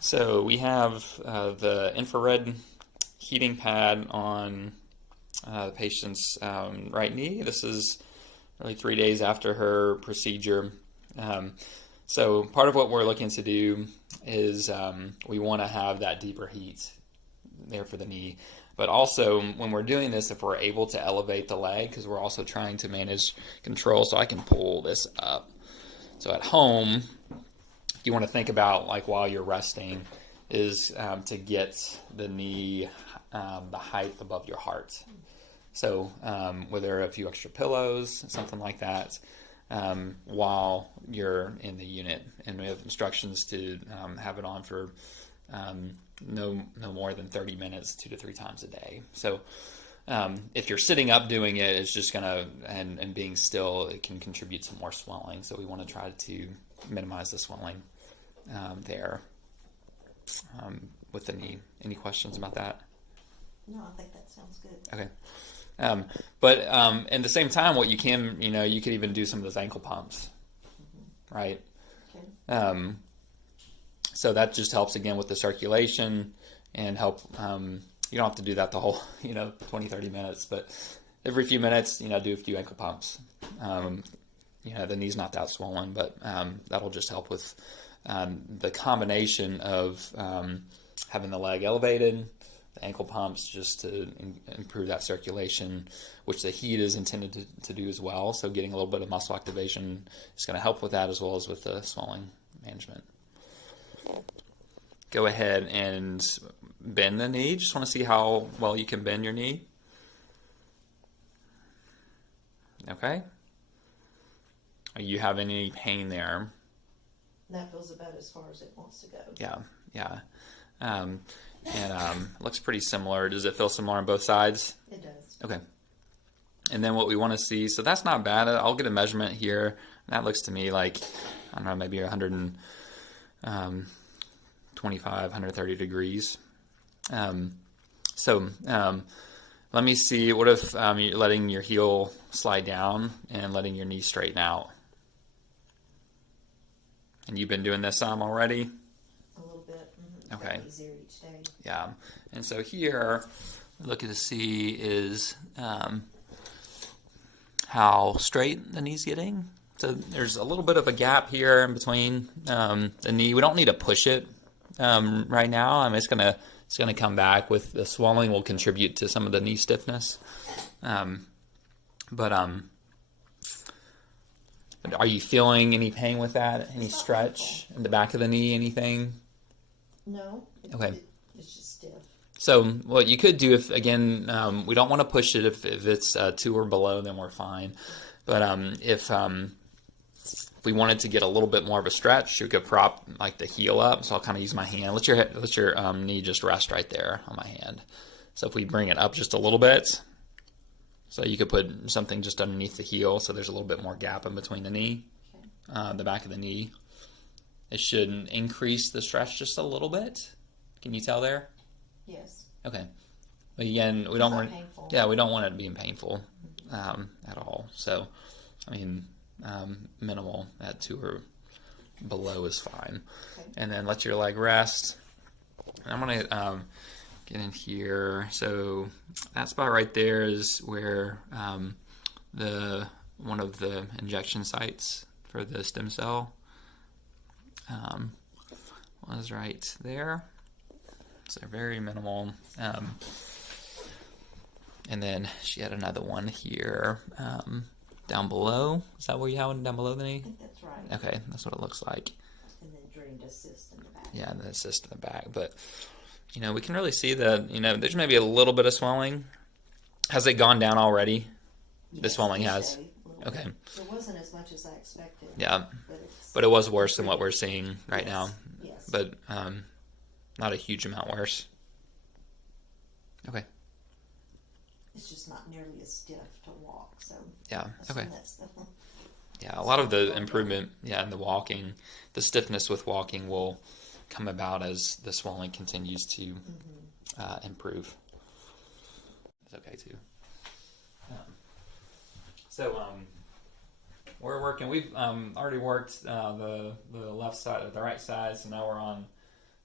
So we have the infrared heating pad on the patient's right knee. This is really 3 days after her procedure. Um, so part of what we're looking to do is we want to have that deeper heat there for the knee. But also, when we're doing this, if we're able to elevate the leg, because we're also trying to manage control, so I can pull this up. So at home, if you want to think about like while you're resting, is to get the knee the height above your heart. So whether a few extra pillows, something like that, while you're in the unit, and we have instructions to have it on for no more than 30 minutes, 2 to 3 times a day. So if you're sitting up doing it, it's just gonna and being still, it can contribute to more swelling. So we want to try to minimize the swelling there with the knee. Any questions about that? No, I think that sounds good. Okay. But at the same time, what you can, you could even do some of those ankle pumps, right? Okay. So that just helps again with the circulation and help. You don't have to do that the whole, 20, 30 minutes, but every few minutes, do a few ankle pumps. The knee's not that swollen, but that'll just help with the combination of having the leg elevated, the ankle pumps just to improve that circulation, which the heat is intended to do as well. So getting a little bit of muscle activation is going to help with that as well as with the swelling management. Go ahead and bend the knee. Just want to see how well you can bend your knee. Okay. Are you having any pain there? That feels about as far as it wants to go. Yeah. It looks pretty similar. Does it feel similar on both sides? It does. Okay. And then what we want to see, so that's not bad. I'll get a measurement here. That looks to me like, I don't know, maybe 125, 130 degrees. Let me see, what if you're letting your heel slide down and letting your knee straighten out? And you've been doing this some already? A little bit. Mm-hmm. Okay. Easier each day. Yeah. And so here, look to see is how straight the knee's getting. So there's a little bit of a gap here in between the knee. We don't need to push it right now. It's gonna come back with the swelling will contribute to some of the knee stiffness. But are you feeling any pain with that? Any stretch in the back of the knee? Anything? No. Okay. It's just stiff. So what you could do, if again, we don't want to push it. If it's 2 or below, then we're fine. But if we wanted to get a little bit more of a stretch, you could prop like the heel up. So I'll kind of use my hand. Let your knee just rest right there on my hand. So if we bring it up just a little bit, so you could put something just underneath the heel, so there's a little bit more gap in between the knee, the back of the knee. It should increase the stretch just a little bit. Can you tell there? Yes. Okay. But again, we don't want it being painful at all. So, minimal at 2 or below is fine. Okay. And then let your leg rest. And I'm going to get in here. So that spot right there is where one of the injection sites for the stem cell was right there. So very minimal. And then she had another one here down below. Is that where you have one down below the knee? I think that's right. Okay, that's what it looks like. And then drained a cyst in the back. Yeah, the cyst in the back. But, we can really see that, there's maybe a little bit of swelling. Has it gone down already? Yes, The swelling has? Okay. It wasn't as much as I expected. Yeah. But But it was worse than what we're seeing right Yes. now. Yes. But not a huge amount worse. Okay. It's just not nearly as stiff to walk. So Yeah. Okay. That's the Yeah, a lot of the improvement, in the walking, the stiffness with walking will come about as the swelling continues to improve. It's okay too. We're working. We've already worked the left side, the right side. So now we're on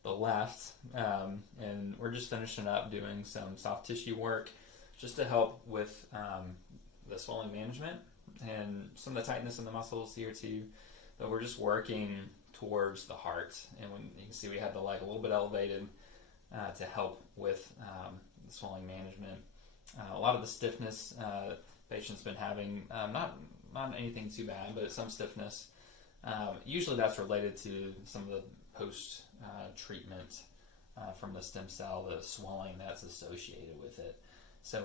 the left, and we're just finishing up doing some soft tissue work just to help with the swelling management and some of the tightness in the muscles here too. But we're just working towards the heart, and when you can see we had the leg a little bit elevated to help with the swelling management. A lot of the stiffness patient's been having, not anything too bad, but some stiffness. Usually that's related to some of the post treatment from the stem cell, the swelling that's associated with it. So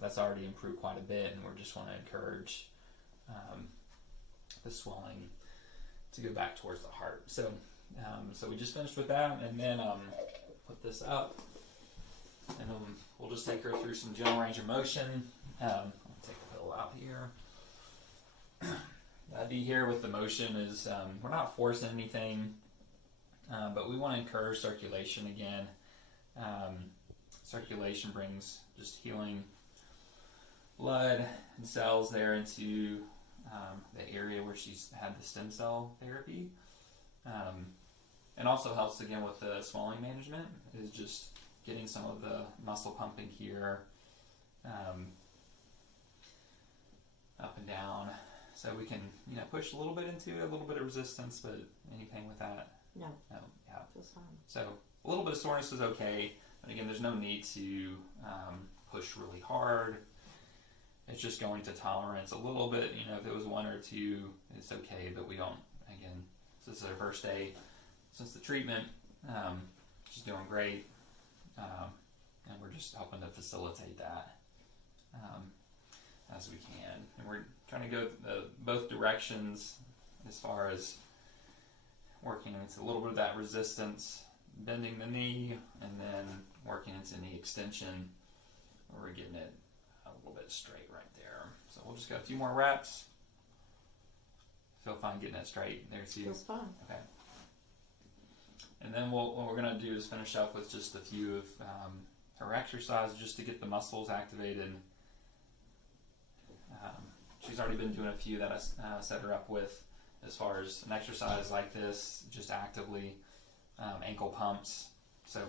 that's already improved quite a bit, and we just want to encourage the swelling to go back towards the heart. So we just finished with that, and then put this up, and then we'll just take her through some general range of motion. I'll take the pill out here. The idea here with the motion is we're not forcing anything, but we want to encourage circulation again. Circulation brings just healing blood and cells there into the area where she's had the stem cell therapy. And also helps again with the swelling management, is just getting some of the muscle pumping here up and down. So we can, push a little bit into it, a little bit of resistance, but any pain with that? No. No, yeah. Feels fine. So a little bit of soreness is okay, but again, there's no need to push really hard. It's just going to tolerance a little bit. If it was 1 or 2, it's okay, but we don't, again, so this is our first day since the treatment. She's doing great, and we're just helping to facilitate that as we can. And we're trying to go both directions as far as working into a little bit of that resistance, bending the knee, and then working into knee extension, where we're getting it a little bit straight right there. So we'll just go a few more reps. Feel fine getting it straight there too? Feels fine. Okay. And then what we're going to do is finish up with just a few of her exercises just to get the muscles activated. She's already been doing a few that I set her up with, as far as an exercise like this, just actively, ankle pumps. So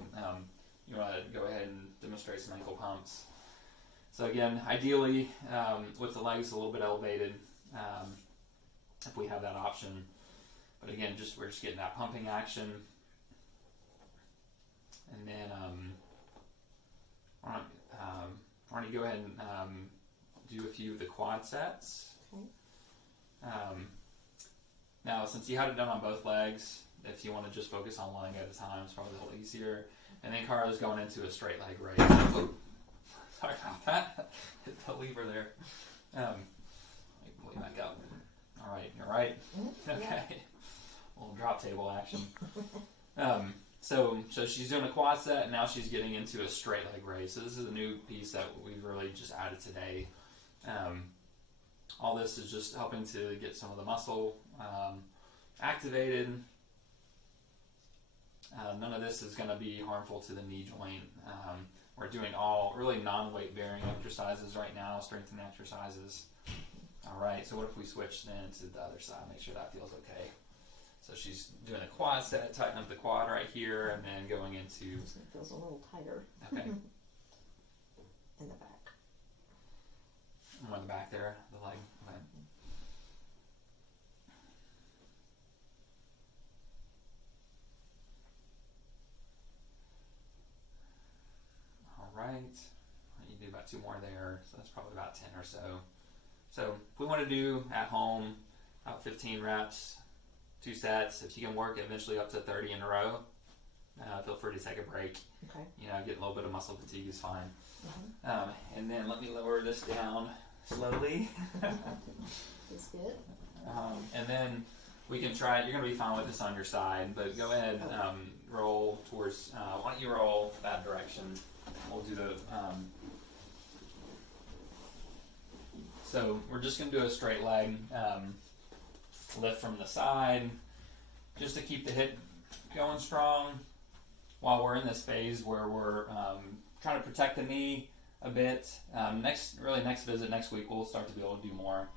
you want to go ahead and demonstrate some ankle pumps. So again, ideally with the legs a little bit elevated, if we have that option. But again, we're just getting that pumping action. And then why don't you go ahead and do a few of the quad sets. Okay. Now, since you had it done on both legs, if you want to just focus on one leg at a time, it's probably a little easier. And then Carla's going into a straight leg raise. Sorry about that. Hit the lever there. Let me pull you back up. All right, you're right. Okay. Yeah. Little drop table action. So she's doing a quad set, and now she's getting into a straight leg raise. So this is a new piece that we've really just added today. All this is just helping to get some of the muscle activated. None of this is going to be harmful to the knee joint. We're doing all really non-weight bearing exercises right now, strengthening exercises. All right, so what if we switch then to the other side, make sure that feels okay. So she's doing a quad set, tighten up the quad right here, and then going into... It feels a little tighter. Okay. In the back. On the back there, the leg. Okay. All right. You do about 2 more there, so that's probably about 10 or so. So if we want to do at home about 15 reps, 2 sets, if you can work eventually up to 30 in a row, feel free to take a break. Okay. Get a little bit of muscle fatigue is fine. Mm-hmm. And then let me lower this down slowly. That's good. And then we can try, you're going to be fine with this on your side, but go ahead, roll towards, why don't you roll that direction? We'll do the, so we're just going to do a straight leg lift from the side, just to keep the hip going strong while we're in this phase where we're trying to protect the knee a bit. Next visit next week, we'll start to be able to do more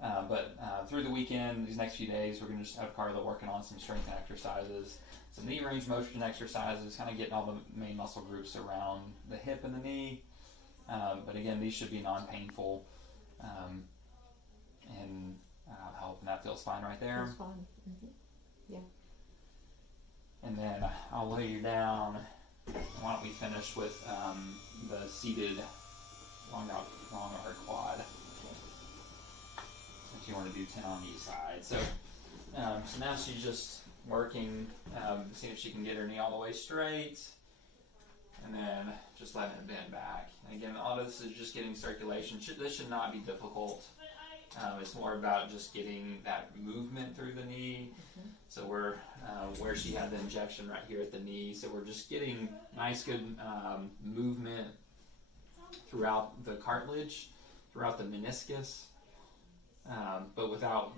But through the weekend, these next few days, we're going to just have Carla working on some strength exercises, some knee range motion exercises, kind of getting all the main muscle groups around the hip and the knee. But again, these should be non-painful, and help, and that feels fine right there. That's fine. Yeah. And then I'll lay you down. Why don't we finish with the seated long arm quad? If you want to do 10 on each side. So now she's just working, seeing if she can get her knee all the way straight, and then just letting it bend back. And again, all of this is just getting circulation. This should not be difficult. It's more about just getting that movement through the knee. So we're where she had the injection right here at the knee. So we're just getting nice, good movement throughout the cartilage, throughout the meniscus. But without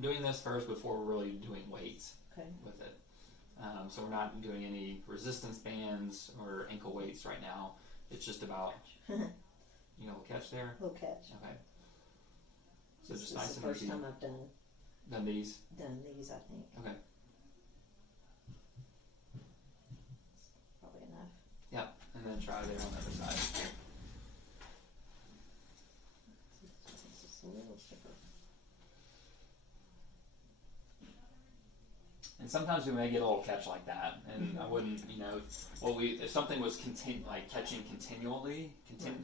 doing this first before we're really doing weights with it. So we're not doing any resistance bands or ankle weights right now. It's just about, you know, catch there? Little catch. Okay. So This just is nice the and first easy. time I've done these. these, I think. Okay. Probably enough. Yep. And then try there on the other side. This is a little stiffer. And sometimes we may get a little catch like that, and I wouldn't, you know, if something was catching continually,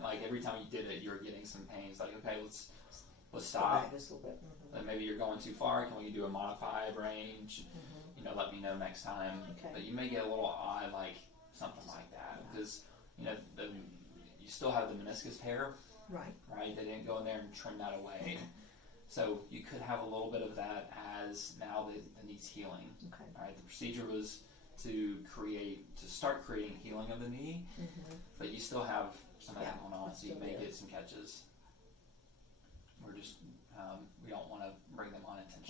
like every time you did it, you were getting some pain. It's like, okay, let's Go stop. back just a little bit. Then maybe you're going too far. Can we do a modified range? You know, let me know next time. Okay. But you may get a little odd, like something like that, because you know you still have the meniscus tear, Right. right? They didn't go in there and trim that away. So you could have a little bit of that as now the knee's healing. Okay. Right? The procedure was to start creating healing of the knee, but you still have some of that going on, so you may get some catches. We're just we don't want to bring them on intentionally.